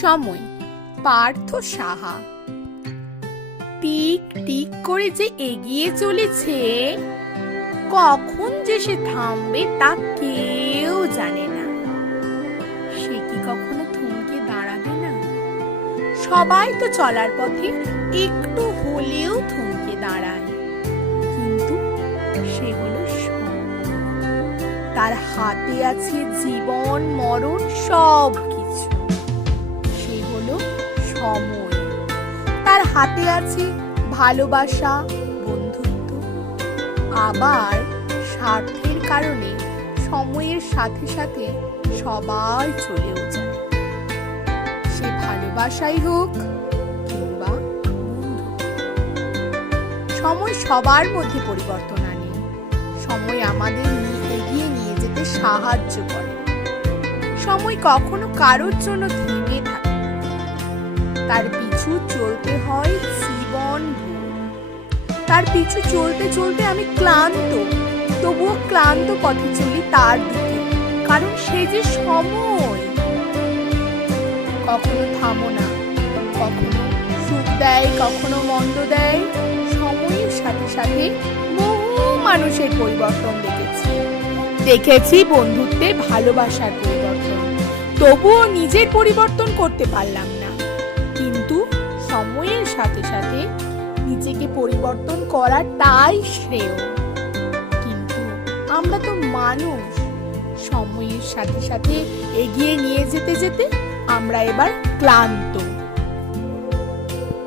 সময় Partha Saha. Tick tick করে যে এগিয়ে চলেছে, কখন যে সে থামবে তা কেউ জানে না। সে কি কখনো থমকে দাঁড়াবে না? সবাই তো চলার পথে একটু হলেও থমকে দাঁড়ায়, কিন্তু সে হলো সময়। তার হাতে আছে জীবন মরণ সব কিছু। সে হলো সময়। তার হাতে আছে ভালোবাসা, বন্ধুত্ব, আবার স্বার্থের কারণে সময়ের সাথে সাথে সবাই চলেও যায়। সে ভালোবাসাই হোক কিংবা বন্ধুত্ব। সময় সবার মধ্যে পরিবর্তন আনে। সময় আমাদের এগিয়ে নিয়ে যেতে সাহায্য করে। সময় কখনো কারোর জন্য থেমে থাকে না। তার পিছু চলতে হয় জীবন ভোর। তার পিছু চলতে চলতে আমি ক্লান্ত, তবুও ক্লান্ত পথে চলি তার দিকে, কারণ সে যে সময়। কখনো থামো না, কখনো সুখ দেয়, কখনো মন্দ দেয়। সময়ের সাথে সাথে বহু মানুষের পরিবর্তন দেখেছি বন্ধুত্বে ভালোবাসার পরিবর্তন, তবুও নিজের পরিবর্তন করতে পারলাম না। কিন্তু সময়ের সাথে সাথে নিজেকে পরিবর্তন করাটাই শ্রেয়। কিন্তু আমরা তো মানুষ, সময়ের সাথে সাথে এগিয়ে নিয়ে যেতে যেতে আমরা এবার ক্লান্ত।